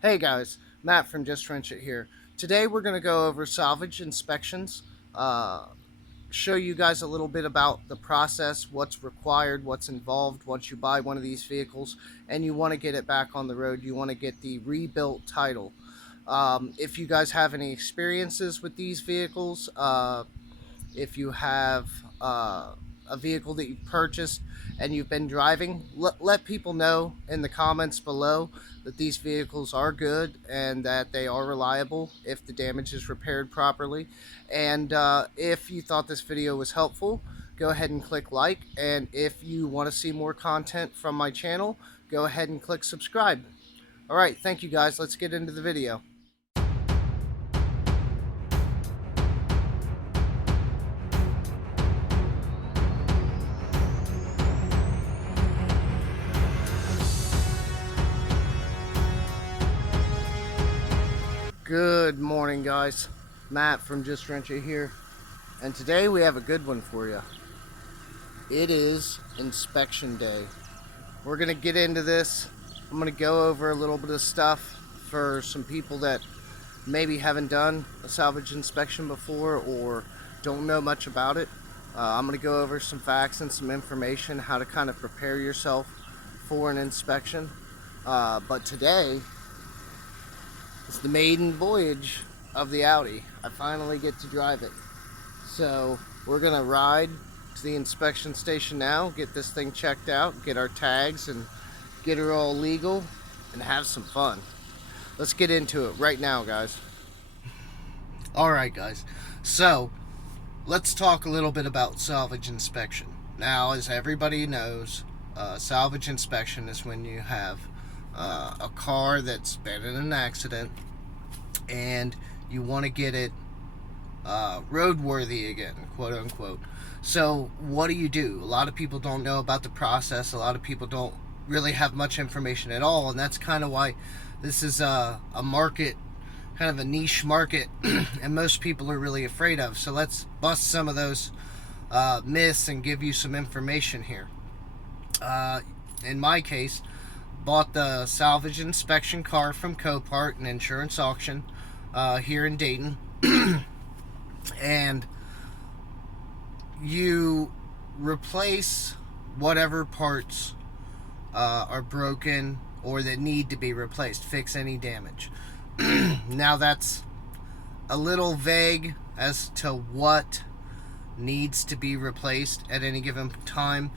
Hey guys, Matt from Just Wrench It here. Today we're going to go over salvage inspections, show you guys a little bit about the process, what's required, what's involved once you buy one of these vehicles and you want to get it back on the road. You want to get the rebuilt title. If you guys have any experiences with these vehicles, if you have a vehicle that you purchased and you've been driving, let people know in the comments below that these vehicles are good and that they are reliable if the damage is repaired properly. And if you thought this video was helpful, go ahead and click like. And if you want to see more content from my channel, go ahead and click subscribe. All right, thank you guys. Let's get into the video. Good morning, guys. Matt from Just Wrench It here, and today we have a good one for you. It is inspection day. We're gonna get into this. I'm gonna go over a little bit of stuff for some people that maybe haven't done a salvage inspection before or don't know much about it. I'm gonna go over some facts and some information, how to kind of prepare yourself for an inspection. But today, it's the maiden voyage of the Audi. I finally get to drive it. So we're gonna ride to the inspection station now, get this thing checked out, get our tags and get her all legal and have some fun. Let's get into it right now, guys. Alright guys, so let's talk a little bit about salvage inspection. Now, as everybody knows, salvage inspection is when you have a car that's been in an accident and you want to get it roadworthy again, quote unquote. So what do? A lot of people don't know about the process. A lot of people don't really have much information at all, and that's kind of why this is a market, kind of a niche market, and most people are really afraid of. So let's bust some of those myths and give you some information here. In my case, bought the salvage inspection car from Copart, an insurance auction here in Dayton. And you replace whatever parts are broken or that need to be replaced, fix any damage. Now that's a little vague as to what needs to be replaced at any given time.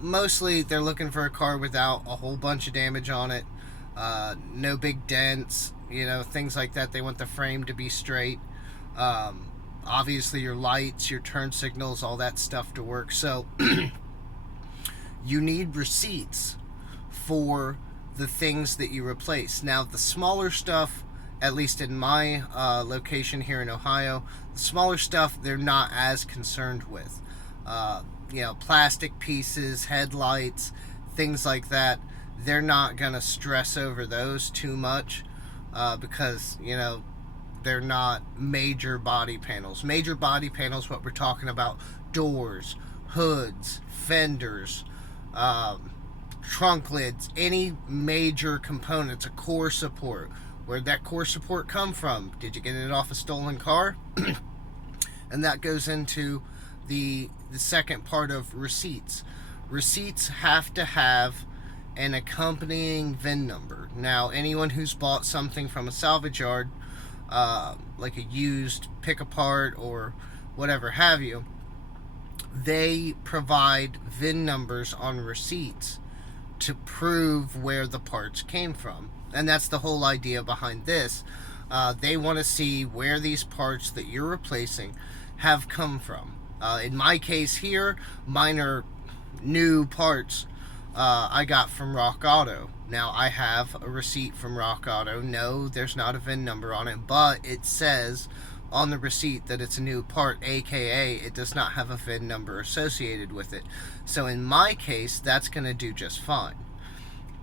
Mostly they're looking for a car without a whole bunch of damage on it, no big dents, things like that. They want the frame to be straight, obviously your lights, your turn signals, all that stuff to work. So you need receipts for the things that you replace. Now the smaller stuff, at least in my location here in Ohio, the smaller stuff they're not as concerned with. Plastic pieces, headlights, things like that, they're not gonna stress over those too much because they're not major body panels. Major body panels, what we're talking about: doors, hoods, fenders, trunk lids, any major components, a core support. Where'd that core support come from? Did you get it off a stolen car? And that goes into the second part of receipts. Receipts have to have an accompanying VIN number. Now, anyone who's bought something from a salvage yard, like a used pick-apart or whatever have you, they provide VIN numbers on receipts to prove where the parts came from. And that's the whole idea behind this. They want to see where these parts that you're replacing have come from. In my case here, mine are new parts I got from Rock Auto. Now, I have a receipt from Rock Auto. No, there's not a VIN number on it, but it says on the receipt that it's a new part, aka it does not have a VIN number associated with it. So in my case, that's going to do just fine.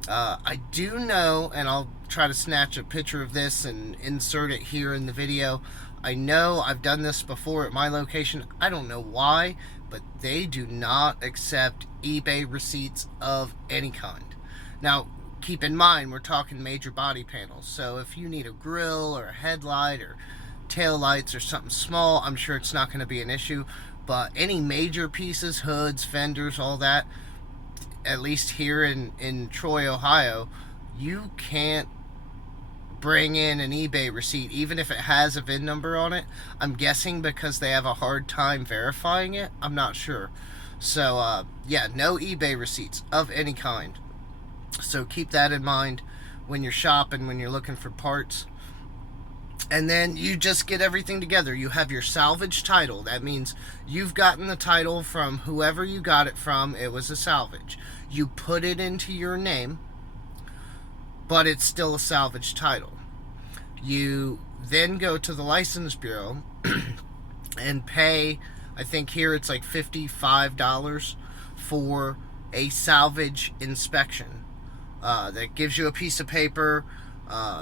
I do know, and I'll try to snatch a picture of this and insert it here in the video. I know I've done this before at my location. I don't know why, but they do not accept eBay receipts of any kind. Now, keep in mind, we're talking major body panels. So if you need a grill or a headlight or tail lights or something small, I'm sure it's not going to be an issue. But any major pieces, hoods, fenders, all that, at least here in Troy, Ohio, you can't bring in an eBay receipt, even if it has a VIN number on it. I'm guessing because they have a hard time verifying it. I'm not sure. So, yeah, no eBay receipts of any kind. So keep that in mind when you're shopping, when you're looking for parts. And then you just get everything together. You have your salvage title. That means you've gotten the title from whoever you got it from. It was a salvage. You put it into your name, but it's still a salvage title. You then go to the license bureau and pay, I think here it's like $55 for a salvage inspection. That gives you a piece of paper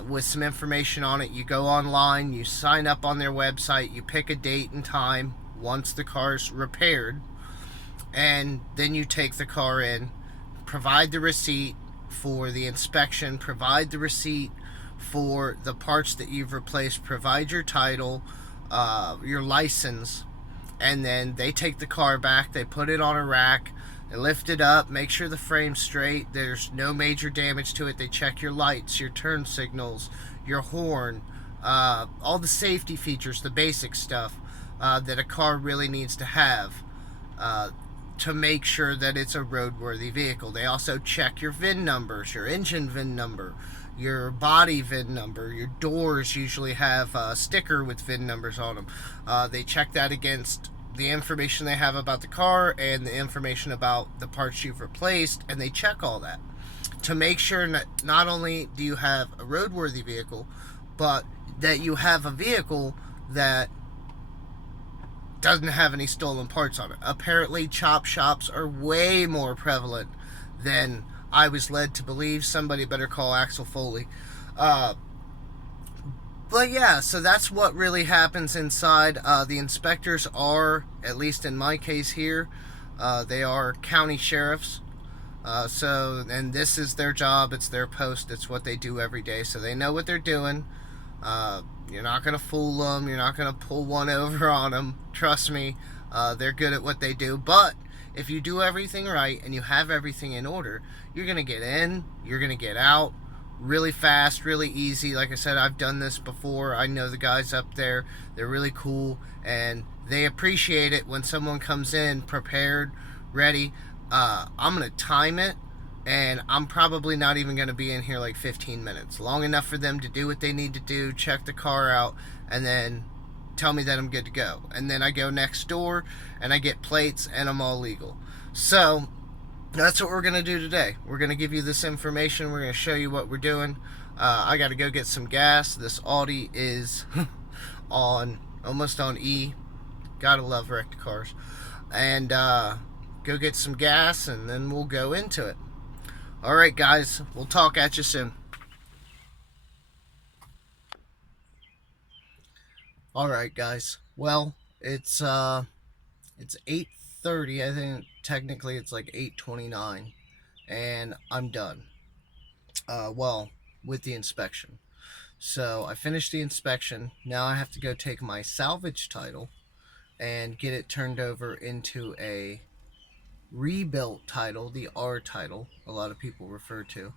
with some information on it. You go online, you sign up on their website, you pick a date and time once the car's repaired, and then you take the car in, provide the receipt for the inspection, provide the receipt for the parts that you've replaced, provide your title, your license, and then they take the car back, they put it on a rack, they lift it up, make sure the frame's straight, there's no major damage to it, they check your lights, your turn signals, your horn, all the safety features, the basic stuff that a car really needs to have to make sure that it's a roadworthy vehicle. They also check your VIN numbers, your engine VIN number, your body VIN number. Your doors usually have a sticker with VIN numbers on them. They check that against the information they have about the car and the information about the parts you've replaced, and they check all that to make sure that not only do you have a roadworthy vehicle, but that you have a vehicle that doesn't have any stolen parts on it. Apparently, chop shops are way more prevalent than I was led to believe. Somebody better call Axel Foley. But yeah, so that's what really happens inside. The inspectors are, at least in my case here, they are county sheriffs. And this is their job, it's their post, it's what they do every day, so they know what they're doing. You're not going to fool them, you're not going to pull one over on them, trust me, they're good at what they do. But if you do everything right and you have everything in order, you're going to get in, you're going to get out really fast, really easy. Like I said, I've done this before. I know the guys up there, they're really cool, and they appreciate it when someone comes in prepared, ready. I'm going to time it, and I'm probably not even going to be in here like 15 minutes. Long enough for them to do what they need to do, check the car out, and then tell me that I'm good to go. And then I go next door, and I get plates, and I'm all legal. So that's what we're going to do today. We're going to give you this information. We're going to show you what we're doing. I got to go get some gas. This Audi is almost on E. Gotta love wrecked cars. And go get some gas, and then we'll go into it. Alright guys, we'll talk at you soon. Alright guys, well, it's 8:30. I think technically it's like 8:29, and I'm done. With the inspection. So I finished the inspection. Now I have to go take my salvage title and get it turned over into a rebuilt title, the R title, a lot of people refer to,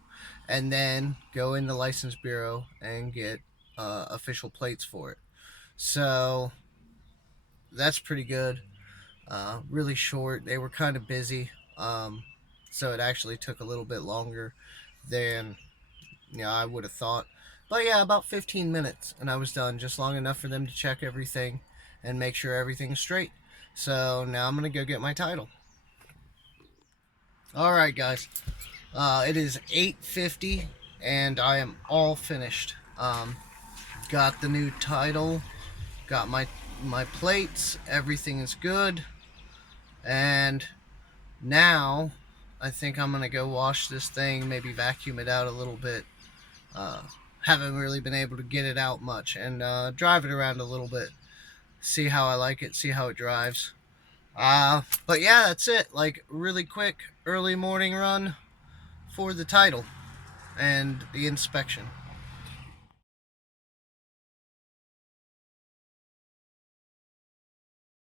and then go in the license bureau and get official plates for it. So that's pretty good. Really short. They were kind of busy, so it actually took a little bit longer than I would have thought. But yeah, about 15 minutes, and I was done, just long enough for them to check everything and make sure everything's straight. So now I'm gonna go get my title. Alright guys, it is 8:50 and I am all finished. Got the new title, got my plates, everything is good, and now I think I'm gonna go wash this thing, maybe vacuum it out a little bit. Haven't really been able to get it out much, and drive it around a little bit, see how I like it, see how it drives. But yeah, that's it. Like, really quick early morning run for the title. and the inspection.